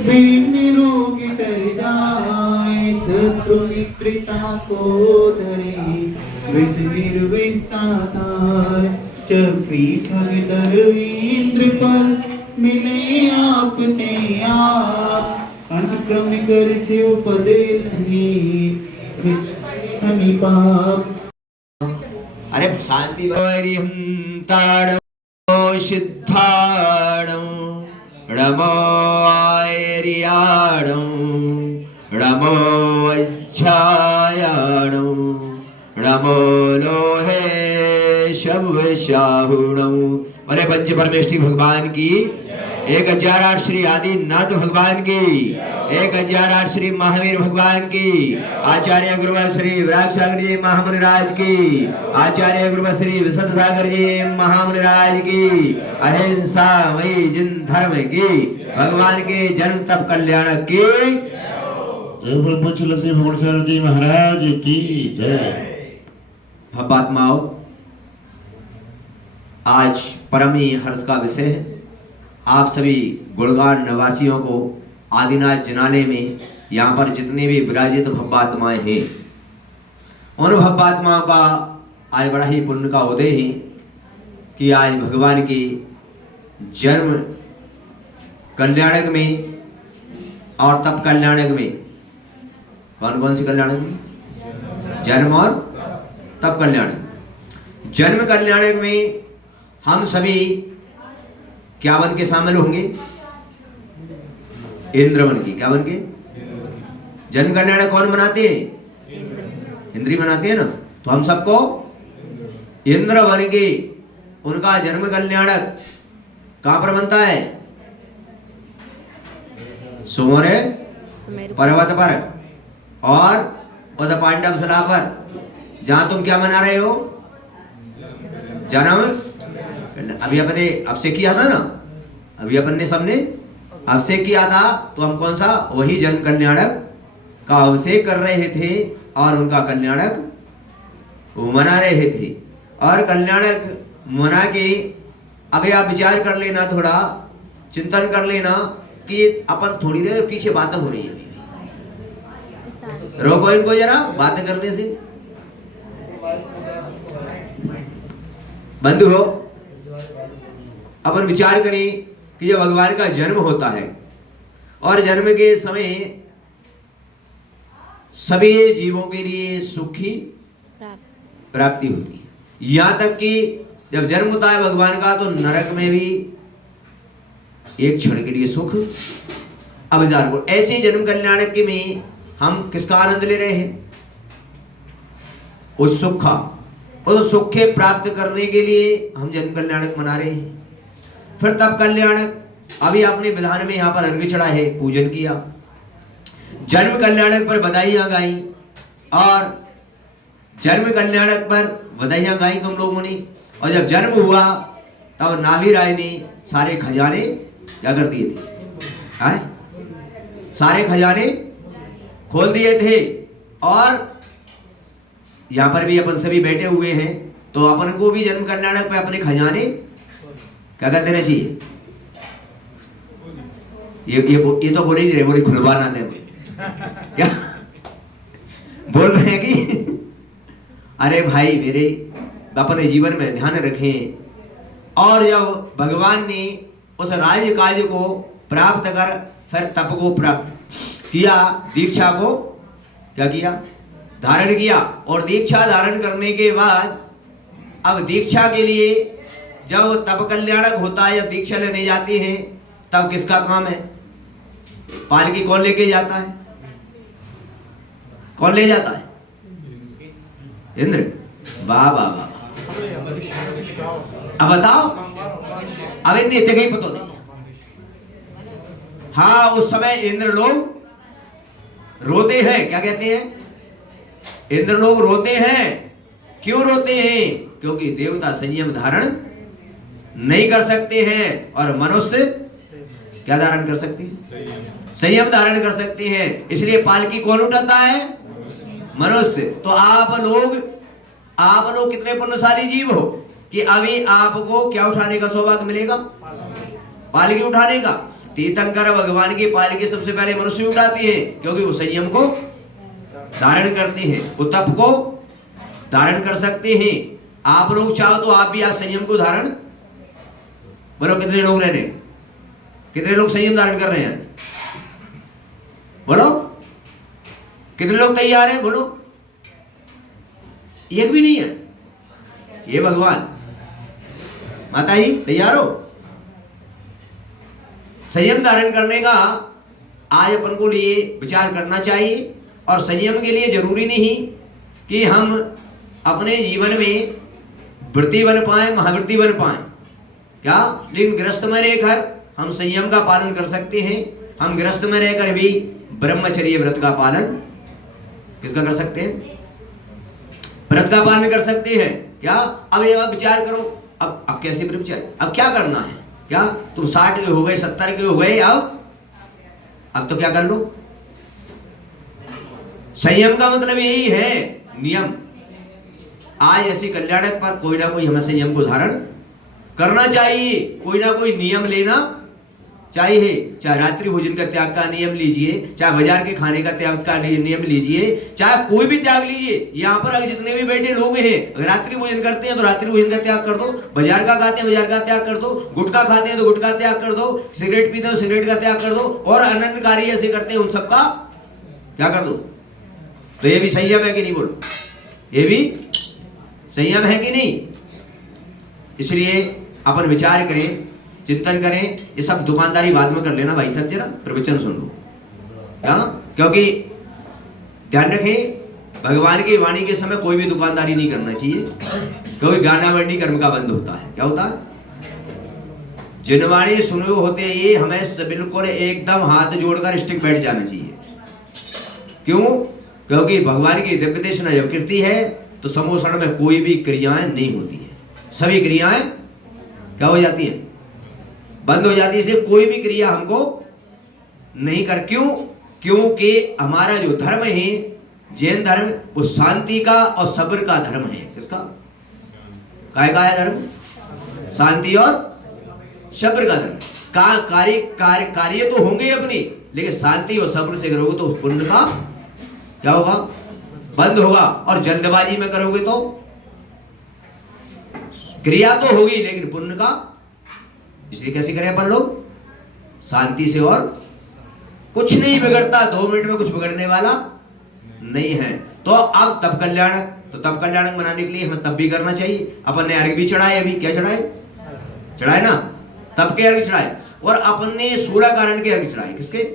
बिन रोग डर जाए, शत्रु मित्रता को धरे, विष निर्विषता धार। चक्री ठग दर इंद्र पर, मिले आपने आप, अनुक्रम कर शिव पदे नहीं, विष्णु पाप। अरे शांति वैरिहं ताड़ो सिद्धाणं रमो आयरियाणं रमो अच्छायाणं रमो लोहे शवशाहुणं। अरे पंच परमेष्ठी भगवान की 1008 श्री आदिनाथ भगवान की 1008 श्री महावीर भगवान की, आचार्य गुरु श्री विराग सागर जी महामुनिराज की, आचार्य गुरु श्री विशुद्ध सागर जी महामुनिराज की, अहिंसा वही जिन धर्म की, भगवान के जन्म तप कल्याण की तुलसी भगवान सागर जी महाराज की जय। भपात्माओं, आज परम ही हर्ष का विषय है। आप सभी गुड़गांव निवासियों को आदिनाथ जिनालय में यहाँ पर जितने भी विराजित भव्यात्माएं हैं, उन भव्यात्माओं का आज बड़ा ही पुण्य का उदय है कि आज भगवान के जन्म कल्याणक में और तप कल्याणक में, कौन कौन सी कल्याणक में? जन्म और तप कल्याणक। जन्म कल्याणक में हम सभी क्या बन के शामिल होंगे? इंद्र बन के। क्या बन के? जन्म कल्याणक कौन बनाते हैं? इंद्री बनाते हैं ना। तो हम सबको इंद्र बन के उनका जन्म कल्याणक कहां पर बनता है? सुमेरु पर्वत पर और उस पांडव शिला पर, जहां तुम क्या मना रहे हो? जन्म। अभी अपने अब से किया था ना, अभी अपन ने सबने अब से किया था, तो हम कौन सा? वही जन्म कल्याणक का अभिषेक कर रहे थे और उनका कल्याणक वो मना रहे थे। और कल्याणक मना के अभी आप विचार कर लेना, थोड़ा चिंतन कर लेना कि अपन थोड़ी देर पीछे बातें हो रही है। रोको इनको जरा बातें करने से। बंधु हो, अपन विचार करें कि जब भगवान का जन्म होता है और जन्म के समय सभी जीवों के लिए सुख की प्राप्ति होती है। यहां तक कि जब जन्म होता है भगवान का, तो नरक में भी एक क्षण के लिए सुख अवजार को। ऐसे जन्म कल्याणक के में हम किसका आनंद ले रहे हैं? उस सुख का। उस सुख के प्राप्त करने के लिए हम जन्म कल्याणक मना रहे हैं। फिर तप कल्याणक, अभी आपने विधान में यहाँ पर अर्घ्य चढ़ा है, पूजन किया, जन्म कल्याणक पर बधाइयां गाई, और जन्म कल्याणक पर बधाइयां गाई तुम लोगों ने। और जब जन्म हुआ तब नाभि राय ने सारे खजाने क्या कर दिए थे? सारे खजाने खोल दिए थे। और यहाँ पर भी अपन सभी बैठे हुए हैं, तो अपन को भी जन्म कल्याणक पे अपने खजाने क्या कर देना चाहिए? ये तो बोल ही नहीं रहे, बोले खुलवाना दे। क्या बोल रहे हैं कि अरे भाई मेरे, अपने जीवन में ध्यान रखें। और जब भगवान ने उस राज्य कार्य को प्राप्त कर फिर तप को प्राप्त किया, दीक्षा को क्या किया? धारण किया। और दीक्षा धारण करने के बाद अब दीक्षा के लिए जब तप कल्याणक होता है, जब दीक्षा लेने जाती है, तब किसका काम है? पालकी कौन लेके जाता है? कौन ले जाता है? इंद्र। वाह वाह वाह। अब बताओ, अब इन्हें इतने कहीं पता नहीं। हाँ, उस समय इंद्र लोग रोते हैं। क्या कहते हैं? इंद्र लोग रोते हैं। क्यों रोते हैं? क्योंकि देवता संयम धारण नहीं कर सकते हैं और मनुष्य क्या धारण कर सकते हैं? संयम धारण कर सकते हैं। इसलिए पालकी कौन उठाता है? मनुष्य। तो आप लोग कितने पुण्यशाली जीव हो कि अभी आपको क्या उठाने का सौभाग्य मिलेगा? पालकी उठाने का। तीर्थंकर भगवान की पालकी सबसे पहले मनुष्य उठाती है, क्योंकि वो संयम को धारण करती हैं, वो तप को धारण कर सकते हैं। आप लोग चाहो तो आप भी आज संयम को धारण, बोलो कितने लोग रह रहे, कितने लोग संयम धारण कर रहे हैं आज, बोलो कितने लोग तैयार हैं, बोलो। एक भी नहीं है। ये भगवान माता जी तैयार हो संयम धारण करने का? आज अपन को लिए विचार करना चाहिए। और संयम के लिए जरूरी नहीं कि हम अपने जीवन में वृत्ति बन पाए, महावृत्ति बन पाए, क्या? लेकिन गृहस्थ में रहकर हम संयम का पालन कर सकते हैं। हम गृहस्थ में रहकर भी ब्रह्मचर्य व्रत का पालन किसका कर सकते हैं? व्रत का पालन कर सकते हैं। क्या? अब ये विचार करो, अब कैसे ब्रह्मचर्य, अब क्या करना है? क्या तुम 60 के हो गए, 70 के हो गए, अब तो क्या कर लो? संयम का मतलब यही है, नियम। आज ऐसी कल्याणक पर कोई ना कोई हमें संयम को धारण करना चाहिए, कोई ना कोई नियम लेना चाहिए। चाहे रात्रि भोजन का त्याग का नियम लीजिए, चाहे बाजार के खाने का त्याग का नियम लीजिए, चाहे कोई भी त्याग लीजिए। यहाँ पर अगर जितने भी बैठे लोग हैं, रात्रि भोजन करते हैं तो रात्रि भोजन का त्याग कर दो, बाजार का खाते हैं बाजार का त्याग कर दो, गुटखा खाते हैं तो गुटखा त्याग कर दो, सिगरेट पीते हैं तो सिगरेट का त्याग कर दो, और अनन्य कार्य ऐसे करते हैं उन सबका क्या कर दो। तो ये भी संयम है कि नहीं, बोलो? ये भी संयम है कि नहीं? इसलिए अपन विचार करें, चिंतन करें। ये सब दुकानदारी बाद में कर लेना भाई साहब, जरा प्रवचन सुन लो। क्योंकि ध्यान रखें, भगवान की वाणी के समय कोई भी दुकानदारी नहीं करना चाहिए, क्योंकि गाना वर्णी कर्म का बंद होता है। क्या होता है? जिनवाणी सुने होते ये हमें बिल्कुल एकदम हाथ जोड़कर स्टिक बैठ जाना चाहिए। क्यों? क्योंकि भगवान की दिव्य देशना जब कीर्ति है तो समोषण में कोई भी क्रियाएं नहीं होती है, सभी क्रियाएं क्या हो जाती हैं? बंद हो जाती है। इसलिए कोई भी क्रिया हमको नहीं कर, क्यों? क्योंकि हमारा जो धर्म है जैन धर्म, वो शांति का और सब्र का धर्म है। किसका? काय का है धर्म? शांति और सब्र का धर्म। कार्य तो होंगे अपनी, लेकिन शांति और सब्र से करोगे तो पुण्य का क्या होगा? बंद होगा। और जल्दबाजी में करोगे तो क्रिया तो होगी लेकिन पुण्य का। इसलिए कैसे करें अपन लोग? शांति से, और कुछ नहीं बिगड़ता, 2 मिनट में कुछ बिगड़ने वाला नहीं है। तो अब तब कल्याणक, तो तब कल्याणक बनाने के लिए हमें तब भी करना चाहिए। अपन ने अर्घ भी चढ़ाए, अभी क्या चढ़ाए? चढ़ाए ना, तब के अर्घ चढ़ाए। और अपन ने 16 कारण के अर्घ चढ़ाए। किसके?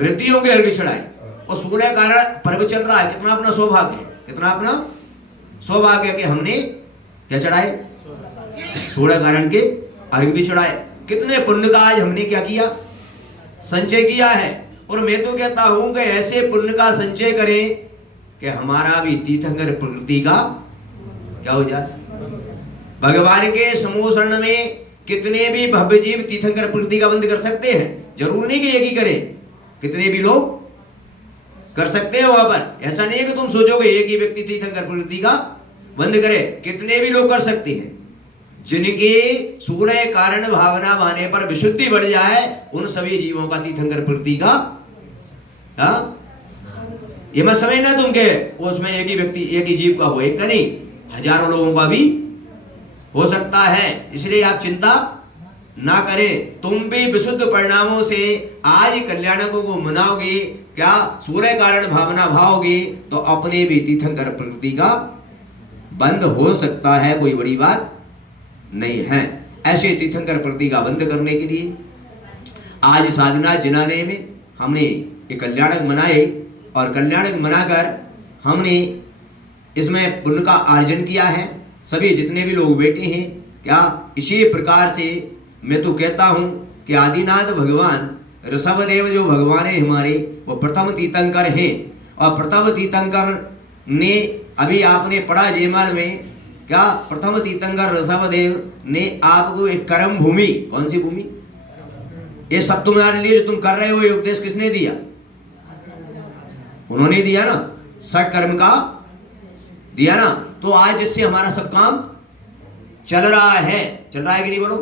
ऋतियों के अर्घ चढ़ाए। और 16 कारण पर्व चल रहा है। कितना अपना सौभाग्य है, कितना अपना सौभाग्य है कि हमने क्या चढ़ाए? 16 कारण के अर्घ भी चढ़ाए। कितने पुण्य का आज हमने क्या किया? संचय किया है। और मैं तो कहता हूं कि ऐसे पुण्य का संचय करें कि हमारा भी तीर्थंकर प्रकृति का क्या हो जाए? भगवान के समोषण में कितने भी भव्य जीव तीर्थंकर प्रकृति का बंद कर सकते हैं। जरूर नहीं कि एक ही करें, कितने भी लोग कर सकते हैं वहां पर। ऐसा नहीं है कि तुम सोचोगे एक ही व्यक्ति तीर्थंकर प्रकृति का बंद करे, कितने भी लोग कर सकते हैं। जिनके 16 कारण भावना बहाने पर विशुद्धि बढ़ जाए, उन सभी जीवों का तीर्थंकर प्रकृति का ये मत समझना तुम के उसमें एक ही व्यक्ति एक ही जीव का हो, एक का नहीं, हजारों लोगों का भी हो सकता है। इसलिए आप चिंता ना करें, तुम भी विशुद्ध परिणामों से आज कल्याणकों को मनाओगे, क्या 16 कारण भावना भाओगे तो अपने भी तीर्थंकर प्रकृति का बंद हो सकता है, कोई बड़ी बात नहीं है। ऐसे तीर्थंकर प्रकृति का बंद करने के लिए आज साधना जिनाने में हमने एक कल्याणक मनाए, और कल्याणक मनाकर हमने इसमें पुण्य का अर्जन किया है। सभी जितने भी लोग बैठे हैं, क्या इसी प्रकार से मैं तो कहता हूं कि आदिनाथ भगवान ऋषभदेव जो भगवान है हमारे, वो प्रथम तीर्थंकर हैं। और प्रथम तीर्थंकर ने अभी आपने पढ़ा जयमाल में, क्या प्रथम तीर्थंकर ऋषभदेव ने आपको एक कर्म भूमि, कौन सी भूमि? ये सब तुम्हारे लिए जो तुम कर रहे हो, ये उपदेश किसने दिया? उन्होंने दिया ना, 60 कर्म का दिया ना। तो आज जिससे हमारा सब काम चल रहा है कि नहीं, बोलो?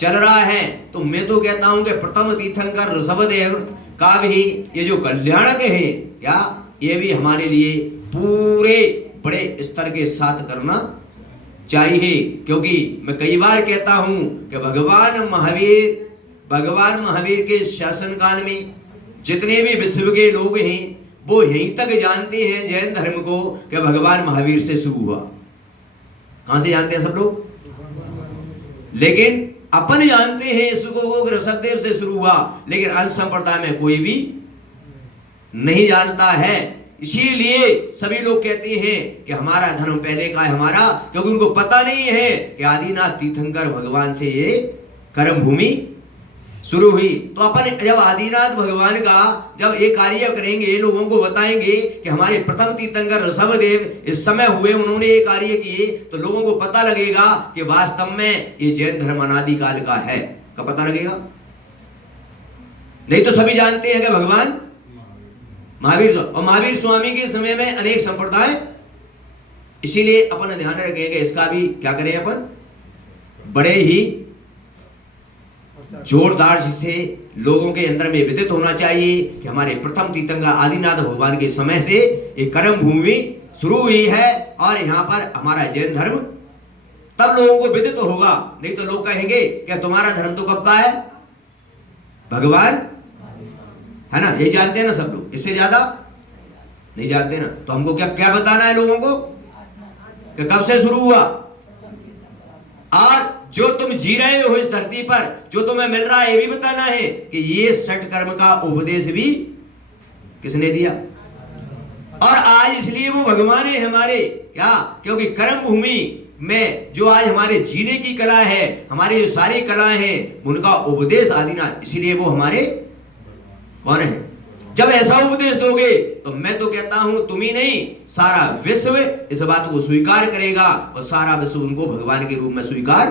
चल रहा है, तो मैं तो कहता हूं कि प्रथम तीर्थंकर ऋषभदेव का भी ये जो कल्याणक है, क्या ये भी हमारे लिए पूरे बड़े स्तर के साथ करना चाहिए। क्योंकि मैं कई बार कहता हूं कि भगवान महावीर के शासन काल में जितने भी विश्व के लोग हैं वो यहीं तक जानते हैं जैन धर्म को कि भगवान महावीर से शुरू हुआ। कहां से जानते हैं सब लोग? लेकिन अपन जानते हैं इसको वो ऋषभदेव से शुरू हुआ, लेकिन अंश संप्रदाय में कोई भी नहीं जानता है। इसीलिए सभी लोग कहते हैं कि हमारा धर्म पहले का है हमारा, क्योंकि उनको पता नहीं है कि आदिनाथ तीर्थंकर भगवान से ये कर्म भूमि शुरू हुई। तो अपन जब आदिनाथ भगवान का जब ये कार्य करेंगे, लोगों को बताएंगे कि हमारे प्रथम तीर्थंकर ऋषभदेव इस समय हुए, उन्होंने ये कार्य किए, तो लोगों को पता लगेगा कि वास्तव में ये जैन धर्म अनादिकाल का है। कब पता लगेगा? नहीं तो सभी जानते हैं कि भगवान महावीर, और महावीर स्वामी के समय में अनेक संप्रदाय। इसीलिए अपन ध्यान रखेंगे इसका भी क्या करें, अपन बड़े ही जोरदार से लोगों के अंदर में विदित होना चाहिए कि हमारे प्रथम तीर्थंकर आदिनाथ भगवान के समय से एक कर्म भूमि शुरू हुई है और यहाँ पर हमारा जैन धर्म, तब लोगों को विदित होगा। नहीं तो लोग कहेंगे कि तुम्हारा धर्म तो कब का है, भगवान है ना, ये जानते हैं ना सब लोग, इससे ज्यादा नहीं जानते ना। तो हमको क्या क्या बताना है लोगों को कि कब से शुरू हुआ, और जो तुम जी रहे हो इस धरती पर, जो तुम्हें मिल रहा है, ये भी बताना है कि ये षट कर्म का उपदेश भी किसने दिया। और आज इसलिए वो भगवान है हमारे, क्या, क्योंकि कर्म भूमि में जो आज हमारे जीने की कला है, हमारी जो सारी कलाएं हैं, उनका उपदेश आदिनाथ, इसीलिए वो हमारे कौन है। जब ऐसा उपदेश दोगे तो मैं तो कहता हूं तुम ही नहीं, सारा विश्व इस बात को स्वीकार करेगा और सारा विश्व उनको भगवान के रूप में स्वीकार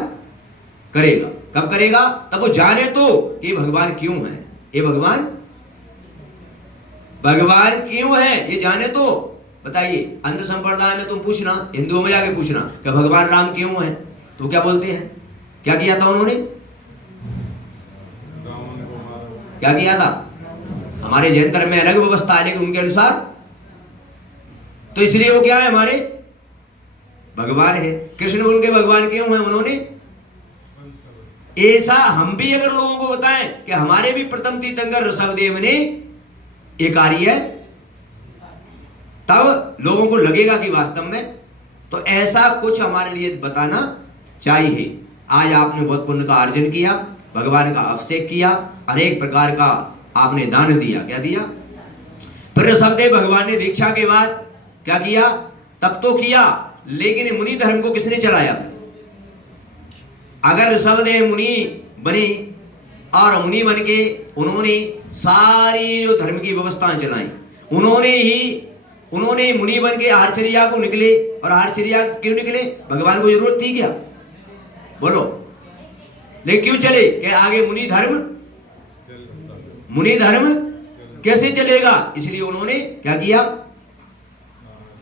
करेगा। कब करेगा? तब वो जाने तो कि भगवान क्यों है, ये भगवान क्यों है, ये जाने तो। बताइए, अंध संप्रदाय में तुम पूछना, हिंदुओं में जाके पूछना कि भगवान राम क्यों है, तो क्या बोलते हैं? क्या किया था उन्होंने? क्या किया था? हमारे जैन धर्म में अलग व्यवस्था है, लेकिन उनके अनुसार तो इसलिए वो क्या है, हमारे भगवान है। कृष्ण उनके भगवान क्यों है? उन्होंने ऐसा हम भी अगर लोगों को बताएं कि हमारे भी प्रथम तीर्थंकर ऋषभदेव ने एक कार्य है, तब लोगों को लगेगा कि वास्तव में तो ऐसा कुछ हमारे लिए बताना चाहिए। आज आपने बहुत पुण्य का अर्जन किया, भगवान का अभिषेक किया, अनेक प्रकार का आपने दान दिया। क्या दिया? फिर ऋषभदेव भगवान ने दीक्षा के बाद क्या किया? तब तो किया, लेकिन मुनि धर्म को किसने चलाया? अगर ऋषभदेव मुनि बने और मुनि बन के उन्होंने सारी जो धर्म की व्यवस्थाएं चलाई, उन्होंने मुनि बन के आहारचर्या को निकले, और आहारचर्या क्यों निकले? भगवान को जरूरत थी क्या? बोलो। लेकिन क्यों चले? कि आगे मुनि धर्म कैसे चलेगा, इसलिए उन्होंने क्या किया?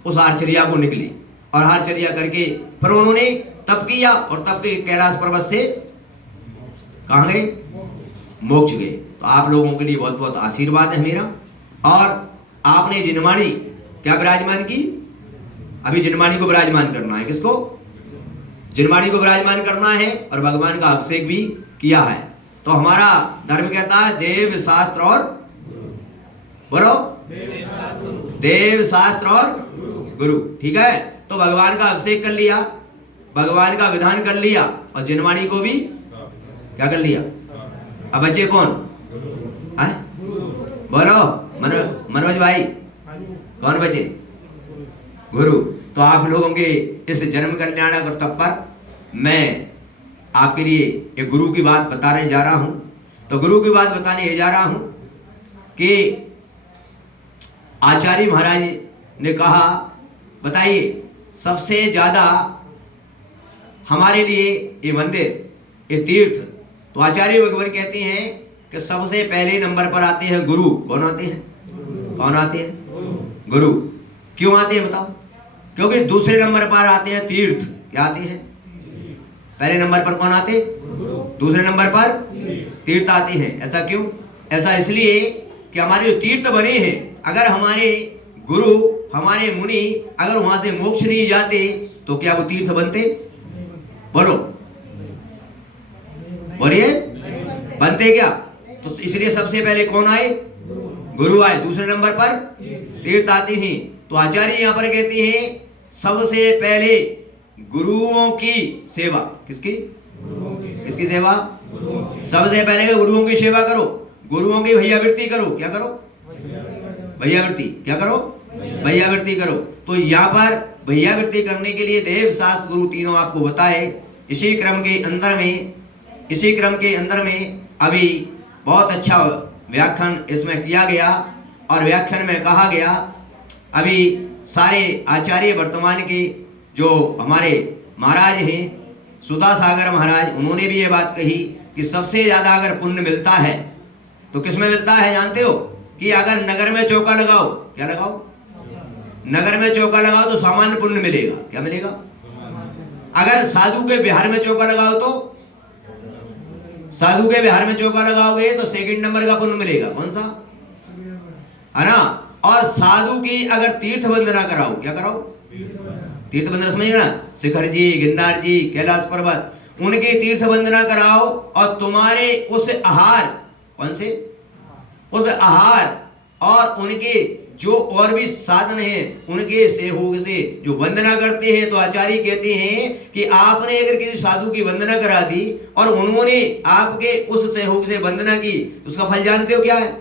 उस आहारचर्या को निकले, और आहारचर्या करके फिर उन्होंने तप किया, और तप के कैलाश पर्वत से कहां गए? मोक्ष गए। तो आप लोगों के लिए बहुत बहुत आशीर्वाद है मेरा। और आपने जिनवाणी क्या विराजमान की? अभी जिनवाणी को विराजमान करना है। किसको? जिनवाणी को विराजमान करना है, और भगवान का अभिषेक भी किया है। तो हमारा धर्म कहता है देव शास्त्र और बोलो, देव शास्त्र और गुरु। ठीक है, तो भगवान का अभिषेक कर लिया, भगवान का विधान कर लिया, और जिनवाणी को भी क्या कर लिया। अब बचे कौन है? बोलो मनोज भाई, कौन बचे? गुरु। तो आप लोगों के इस जन्म कल्याणक और तप पर मैं आपके लिए एक गुरु की बात बताने जा रहा हूं। तो गुरु की बात बताने जा रहा हूं कि आचार्य महाराज ने कहा, बताइए सबसे ज्यादा हमारे लिए ये मंदिर, ये तीर्थ, तो आचार्य भगवान कहते हैं कि सबसे पहले नंबर पर आते हैं गुरु। कौन आते हैं? कौन आते हैं? गुरु। क्यों आते हैं बताओ? क्योंकि दूसरे नंबर पर आते हैं तीर्थ। क्या आते हैं? पहले नंबर पर कौन आते? दूसरे नंबर पर तीर्थ आते हैं। ऐसा क्यों? ऐसा इसलिए कि हमारे जो तीर्थ बने हैं, अगर हमारे गुरु, हमारे मुनि अगर वहां से मोक्ष नहीं जाते तो क्या वो तीर्थ बनते? बोलो, बोलिए, बनते क्या? तो इसलिए सबसे पहले कौन आए? गुरु आए। दूसरे नंबर पर तीर्थ आते हैं। तो आचार्य यहां पर कहते हैं सबसे पहले गुरुओं की सेवा। किसकी? किसकी सेवा? सबसे पहले गुरुओं की सेवा करो, गुरुओं की भैयावृत्ति करो। क्या करो? भैयावृत्ति। क्या करो? भैयावृत्ति करो। तो यहाँ पर भैयावृत्ति करने के लिए देव, शास्त्र, गुरु तीनों आपको बताए। इसी क्रम के अंदर में अभी बहुत अच्छा व्याख्यान इसमें किया गया और व्याख्यान में कहा गया, अभी सारे आचार्य वर्तमान के जो हमारे महाराज हैं, सुधा सागर महाराज, उन्होंने भी ये बात कही कि सबसे ज्यादा अगर पुण्य मिलता है तो किसमें मिलता है जानते हो? कि अगर नगर में चौका लगाओ, क्या लगाओ? नगर में चौका लगाओ तो सामान्य पुण्य मिलेगा। क्या मिलेगा? अगर साधु के बिहार में चौका लगाओ तो, साधु के बिहार में चौका लगाओगे तो सेकंड नंबर का पुण्य मिलेगा। कौन सा? है ना? और साधु की अगर तीर्थ वंदना कराओ, क्या कराओ? तीर्थ वंदना समझिए ना, शिखर जी, गिरनार जी, कैलाश पर्वत, उनकी तीर्थ वंदना कराओ और तुम्हारे उस आहार, कौन से? उस आहार और उनके जो और भी साधन हैं, उनके सहयोग से जो वंदना करते हैं, तो आचार्य कहते हैं कि आपने अगर किसी साधु की वंदना करा दी और उन्होंने आपके उस सहयोग से वंदना की, उसका फल जानते हो क्या है?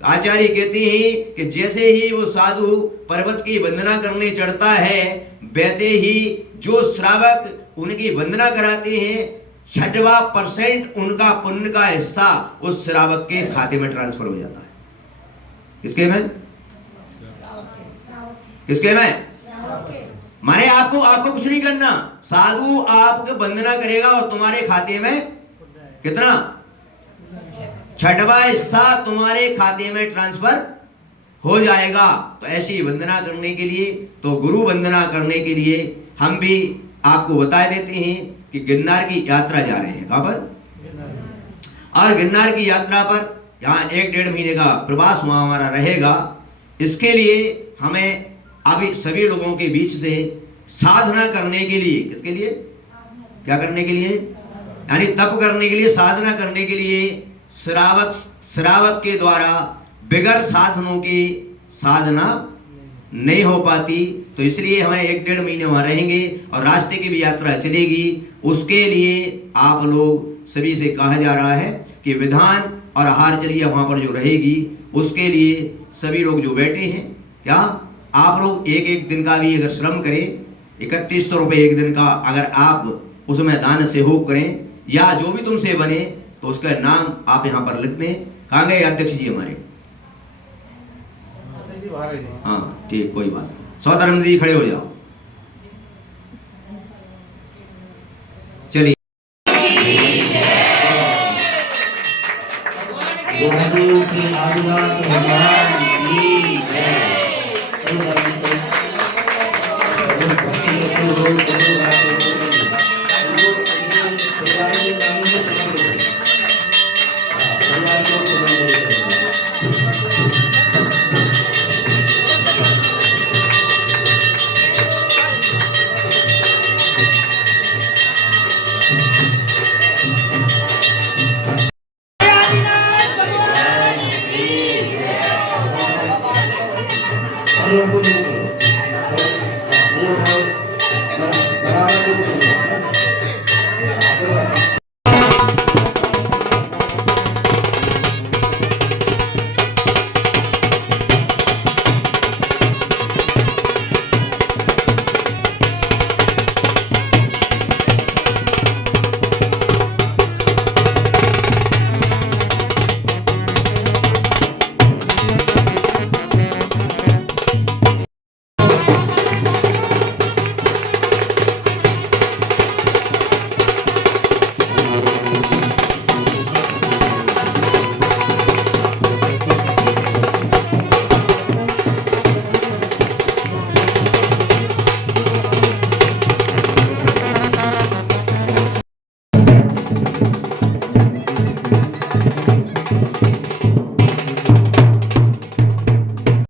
आचार्य कहते हैं कि जैसे ही वो साधु पर्वत की वंदना करने चढ़ता है, वैसे ही जो श्रावक उनकी वंदना कराते हैं, 6% उनका पुण्य का हिस्सा उस श्रावक के खाते में ट्रांसफर हो जाता है। किसके में? किसके में? माने आपको कुछ नहीं करना, साधु आपको वंदना करेगा और तुम्हारे खाते में कितना? 6वां हिस्सा तुम्हारे खाते में ट्रांसफर हो जाएगा। तो ऐसी वंदना करने के लिए, तो गुरु वंदना करने के लिए हम भी आपको बता देते हैं कि गिरनार की यात्रा जा रहे हैं। कहां पर? और गिरनार की यात्रा पर यहाँ 1-1.5 महीने का प्रवास वहां हमारा रहेगा। इसके लिए हमें अभी सभी लोगों के बीच से साधना करने के लिए, किसके लिए? क्या करने के लिए? यानी तप करने के लिए, साधना करने के लिए श्रावक के द्वारा बिगर साधनों की साधना नहीं हो पाती। तो इसलिए हमें 1-1.5 महीने वहां रहेंगे और रास्ते की भी यात्रा चलेगी। उसके लिए आप लोग सभी से कहा जा रहा है कि विधान और आहारचर्या वहां पर जो रहेगी, उसके लिए सभी लोग जो बैठे हैं, क्या आप लोग एक दिन का भी अगर श्रम करें, 3100 रुपये एक दिन का अगर आप उसमें दान सहयोग करें या जो भी तुमसे बने, तो उसका नाम आप यहाँ पर लिख दें। कहाँ गए अध्यक्ष जी हमारे? हाँ ठीक, कोई बात नहीं। सौधर्म जी खड़े हो जाओ। चलिए। जय